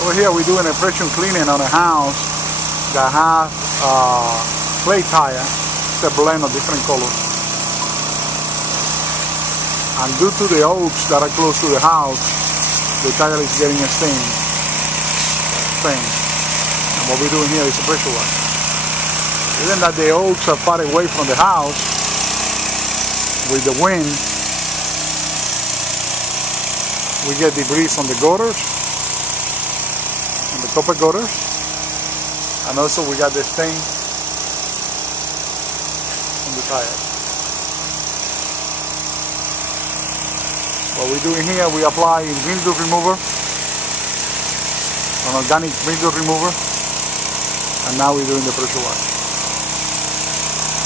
Over here we're doing a pressure cleaning on a house that has clay tire. It's a blend of different colors. And due to the oaks that are close to the house, the tire is getting a stain. And what we're doing here is a pressure wash. Even that the oaks are far away from the house, with the wind, we get debris on the gutters, on the copper gutters, and also we got the stain on the tire. What we're doing here, we apply mildew remover, an organic mildew remover, and now we're doing the pressure wash.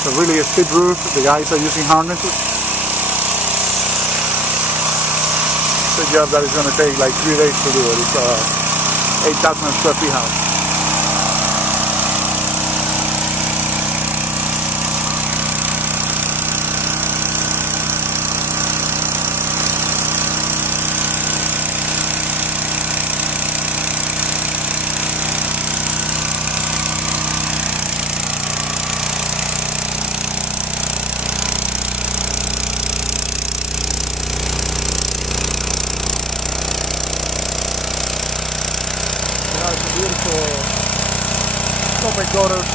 It's a really steep roof. The guys are using harnesses. It's a job that is going to take like 3 days to do it. It's a 8,000 square feet house. It's a beautiful copper gutters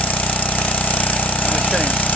and a chain.